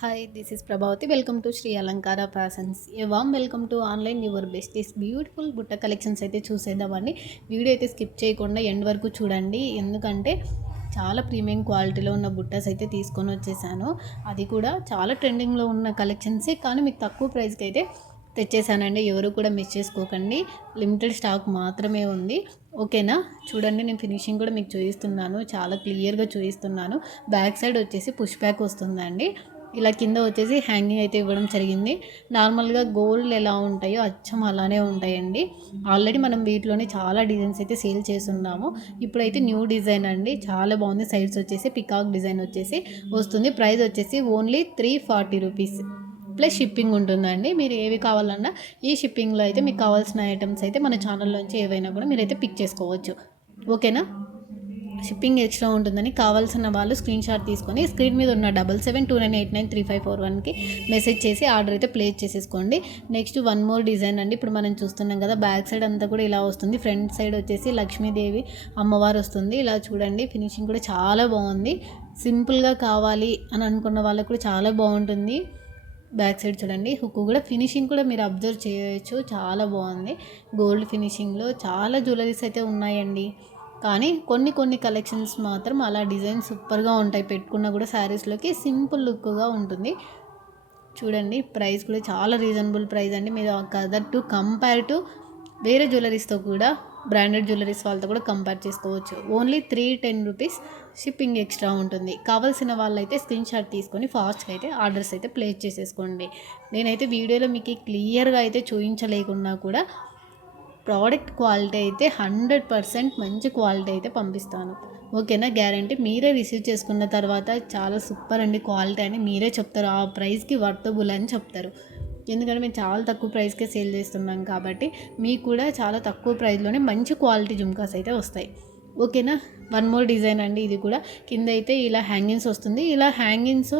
Hi, this is Prabhavati. Welcome to Sri Alankara Fashions. A warm welcome to online your besties beautiful బుట్ట collections అయితే చూసేద్దామండి. Video అయితే skip చేయకుండా end వరకు చూడండి. ఎందుకంటే చాలా ప్రీమియం క్వాలిటీలో ఉన్న బుట్టస్ అయితే తీసుకొని వచ్చేసాను. అది కూడా చాలా ట్రెండింగ్లో ఉన్న కలెక్షన్సే, కానీ మీకు తక్కువ ప్రైస్కి అయితే తెచ్చేసానండి. ఎవరు కూడా మిస్ చేసుకోకండి. లిమిటెడ్ స్టాక్ మాత్రమే ఉంది. ఓకేనా, చూడండి. నేను ఫినిషింగ్ కూడా మీకు చూపిస్తున్నాను, చాలా క్లియర్గా చూపిస్తున్నాను. బ్యాక్ సైడ్ వచ్చేసి పుష్ బ్యాక్ వస్తుందండి. ఇలా కింద వచ్చేసి హ్యాంగింగ్ అయితే ఇవ్వడం జరిగింది. నార్మల్గా గోల్డ్ ఎలా ఉంటాయో అచ్చం అలానే ఉంటాయండి. ఆల్రెడీ మనం వీటిలోనే చాలా డిజైన్స్ అయితే సేల్ చేస్తున్నాము. ఇప్పుడైతే న్యూ డిజైన్ అండి, చాలా బాగుంది. సైడ్స్ వచ్చేసి పికాక్ డిజైన్ వచ్చేసి వస్తుంది. ప్రైస్ వచ్చేసి ఓన్లీ 340 రూపీస్ ప్లస్ షిప్పింగ్ ఉంటుందండి. మీరు ఏవి కావాలన్నా ఈ షిప్పింగ్లో అయితే మీకు కావాల్సిన ఐటమ్స్ అయితే మన ఛానల్లోంచి ఏవైనా కూడా మీరైతే పిక్ చేసుకోవచ్చు. ఓకేనా, షిప్పింగ్ ఎక్స్ట్రా ఉంటుందని కావాల్సిన వాళ్ళు స్క్రీన్ షాట్ తీసుకొని స్క్రీన్ మీద ఉన్న 7729893541కి మెసేజ్ చేసి ఆర్డర్ అయితే ప్లేస్ చేసేసుకోండి. నెక్స్ట్ వన్ మోర్ డిజైన్ అండి. ఇప్పుడు మనం చూస్తున్నాం కదా, బ్యాక్ సైడ్ అంతా కూడా ఇలా వస్తుంది. ఫ్రంట్ సైడ్ వచ్చేసి లక్ష్మీదేవి అమ్మవారు వస్తుంది. ఇలా చూడండి, ఫినిషింగ్ కూడా చాలా బాగుంది. సింపుల్గా కావాలి అని అనుకున్న వాళ్ళకు కూడా చాలా బాగుంటుంది. బ్యాక్ సైడ్ చూడండి, హుక్ కూడా ఫినిషింగ్ కూడా మీరు అబ్జర్వ్ చేయొచ్చు, చాలా బాగుంది. గోల్డ్ ఫినిషింగ్లో చాలా జ్యువెలరీస్ అయితే ఉన్నాయండి. కానీ కొన్ని కలెక్షన్స్ మాత్రం అలా డిజైన్ సూపర్గా ఉంటాయి. పెట్టుకున్నా కూడా శారీస్లోకి సింపుల్ లుక్గా ఉంటుంది. చూడండి, ప్రైస్ కూడా చాలా రీజనబుల్ ప్రైస్ అండి. మీరు అదర్ టు కంపేర్ టు వేరే జ్యువెలరీస్తో కూడా, బ్రాండెడ్ జ్యువెలరీస్ వాళ్ళతో కూడా కంపేర్ చేసుకోవచ్చు. ఓన్లీ 310 రూపీస్ షిప్పింగ్ ఎక్స్ట్రా ఉంటుంది. కావాల్సిన వాళ్ళైతే స్క్రీన్ షాట్ తీసుకొని ఫాస్ట్గా అయితే ఆర్డర్స్ అయితే ప్లేస్ చేసేసుకోండి. నేనైతే వీడియోలో మీకు క్లియర్గా అయితే చూపించలేకున్నా కూడా ప్రోడక్ట్ క్వాలిటీ అయితే 100% మంచి క్వాలిటీ అయితే పంపిస్తాను. ఓకేనా, గ్యారంటీ. మీరే రిసీవ్ చేసుకున్న తర్వాత చాలా సూపర్ అండి క్వాలిటీ అని మీరే చెప్తారు. ఆ ప్రైస్కి వర్తబుల్ అని చెప్తారు. ఎందుకంటే మేము చాలా తక్కువ ప్రైస్కే సేల్ చేస్తున్నాం కాబట్టి మీకు కూడా చాలా తక్కువ ప్రైస్లోనే మంచి క్వాలిటీ జుమ్కాస్ అయితే వస్తాయి. ఓకేనా, వన్ మోర్ డిజైన్ అండి. ఇది కూడా కింద అయితే ఇలా హ్యాంగింగ్స్ వస్తుంది. ఇలా హ్యాంగింగ్స్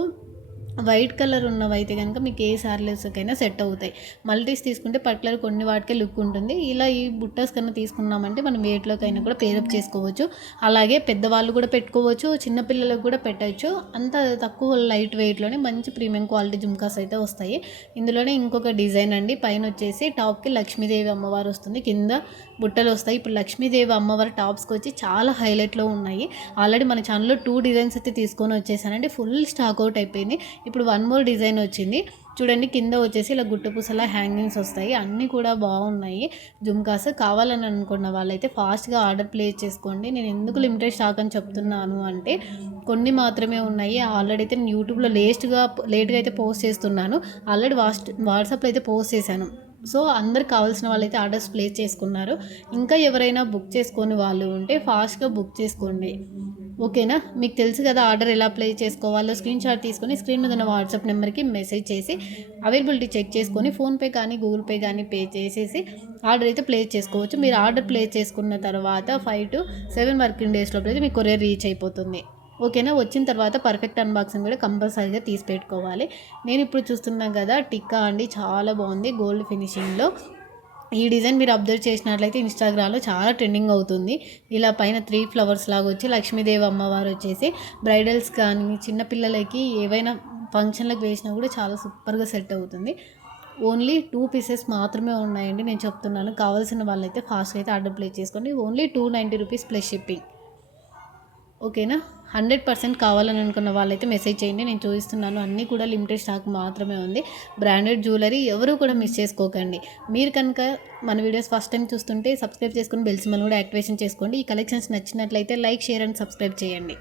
వైట్ కలర్ ఉన్నవైతే కనుక మీకు ఏ శారీస్కైనా సెట్ అవుతాయి. మల్టీస్ తీసుకుంటే పర్టికులర్ కొన్ని వాటికే లుక్ ఉంటుంది. ఇలా ఈ బుట్టాస్ కన్నా తీసుకున్నామంటే మనం వేటిలోకైనా కూడా పేరప్ చేసుకోవచ్చు. అలాగే పెద్దవాళ్ళు కూడా పెట్టుకోవచ్చు, చిన్నపిల్లలకు కూడా పెట్టచ్చు. అంత తక్కువ లైట్ వెయిట్లోనే మంచి ప్రీమియం క్వాలిటీ జుమ్కాస్ అయితే వస్తాయి. ఇందులోనే ఇంకొక డిజైన్ అండి. పైన వచ్చేసి టాప్కి లక్ష్మీదేవి అమ్మవారు వస్తుంది, కింద బుట్టలు వస్తాయి. ఇప్పుడు లక్ష్మీదేవి అమ్మవారి టాప్స్కి వచ్చి చాలా హైలైట్లో ఉన్నాయి. ఆల్రెడీ మన ఛానల్లో 2 డిజైన్స్ అయితే తీసుకొని వచ్చేసానండి. ఫుల్ స్టాక్ అవుట్ అయిపోయింది. ఇప్పుడు వన్ మోర్ డిజైన్ వచ్చింది. చూడండి, కింద వచ్చేసి ఇలా గుట్టపూసల హ్యాంగింగ్స్ వస్తాయి. అన్నీ కూడా బాగున్నాయి జుమ్కాస్. కావాలని అనుకున్న వాళ్ళైతే ఫాస్ట్గా ఆర్డర్ ప్లేస్ చేసుకోండి. నేను ఎందుకు లిమిటెడ్ స్టాక్ అని చెప్తున్నాను అంటే కొన్ని మాత్రమే ఉన్నాయి. ఆల్రెడీ అయితే నేను యూట్యూబ్లో లేట్గా అయితే పోస్ట్ చేస్తున్నాను. ఆల్రెడీ వాట్సాప్లో అయితే పోస్ట్ చేశాను. సో అందరికి కావాల్సిన వాళ్ళైతే ఆర్డర్స్ ప్లేస్ చేసుకున్నారు. ఇంకా ఎవరైనా బుక్ చేసుకొని వాళ్ళు ఉంటే ఫాస్ట్గా బుక్ చేసుకోండి. ఓకేనా, మీకు తెలుసు కదా ఆర్డర్ ఎలా ప్లేస్ చేసుకోవాలో. స్క్రీన్ షాట్ తీసుకొని స్క్రీన్ మీద ఉన్న వాట్సాప్ నెంబర్కి మెసేజ్ చేసి అవైలబిలిటీ చెక్ చేసుకొని ఫోన్పే కానీ గూగుల్ పే కానీ పే చేసేసి ఆర్డర్ అయితే ప్లేస్ చేసుకోవచ్చు. మీరు ఆర్డర్ ప్లేస్ చేసుకున్న తర్వాత 5 to 7 వర్కింగ్ డేస్ లోపల అయితే మీ కొరియర్ రీచ్ అయిపోతుంది. ఓకేనా, వచ్చిన తర్వాత పర్ఫెక్ట్ అన్బాక్సింగ్ కూడా కంపల్సరీగా తీసి పెట్టుకోవాలి. నేను ఇప్పుడు చూస్తున్నాను కదా, టిక్కా అండి, చాలా బాగుంది గోల్డ్ ఫినిషింగ్లో. ఈ డిజైన్ మీరు అబ్జర్వ్ చేసినట్లయితే ఇన్స్టాగ్రామ్లో చాలా ట్రెండింగ్ అవుతుంది. ఇలా పైన 3 ఫ్లవర్స్ లాగా వచ్చి లక్ష్మీదేవి అమ్మవారు వచ్చేసి బ్రైడల్స్ కానీ చిన్నపిల్లలకి ఏవైనా ఫంక్షన్లకు వేసినా కూడా చాలా సూపర్గా సెట్ అవుతుంది. ఓన్లీ 2 పీసెస్ మాత్రమే ఉన్నాయండి. నేను చెప్తున్నాను, కావాల్సిన వాళ్ళైతే ఫాస్ట్గా అయితే ఆర్డర్ ప్లేస్ చేసుకోండి. Only 290 rupees plus shipping. ఓకేనా, 100% కావాలని అనుకున్న వాళ్ళైతే మెసేజ్ చేయండి. నేను చూపిస్తున్నాను, అన్నీ కూడా లిమిటెడ్ స్టాక్ మాత్రమే ఉంది. బ్రాండెడ్ జ్యువెలరీ ఎవరు కూడా మిస్ చేసుకోకండి. మీరు కనుక మన వీడియోస్ ఫస్ట్ టైం చూస్తుంటే సబ్స్క్రైబ్ చేసుకుని బెల్ సింబల్ కూడా యాక్టివేషన్ చేసుకోండి. ఈ కలెక్షన్స్ నచ్చినట్లయితే లైక్, షేర్ అండ్ సబ్స్క్రైబ్ చేయండి.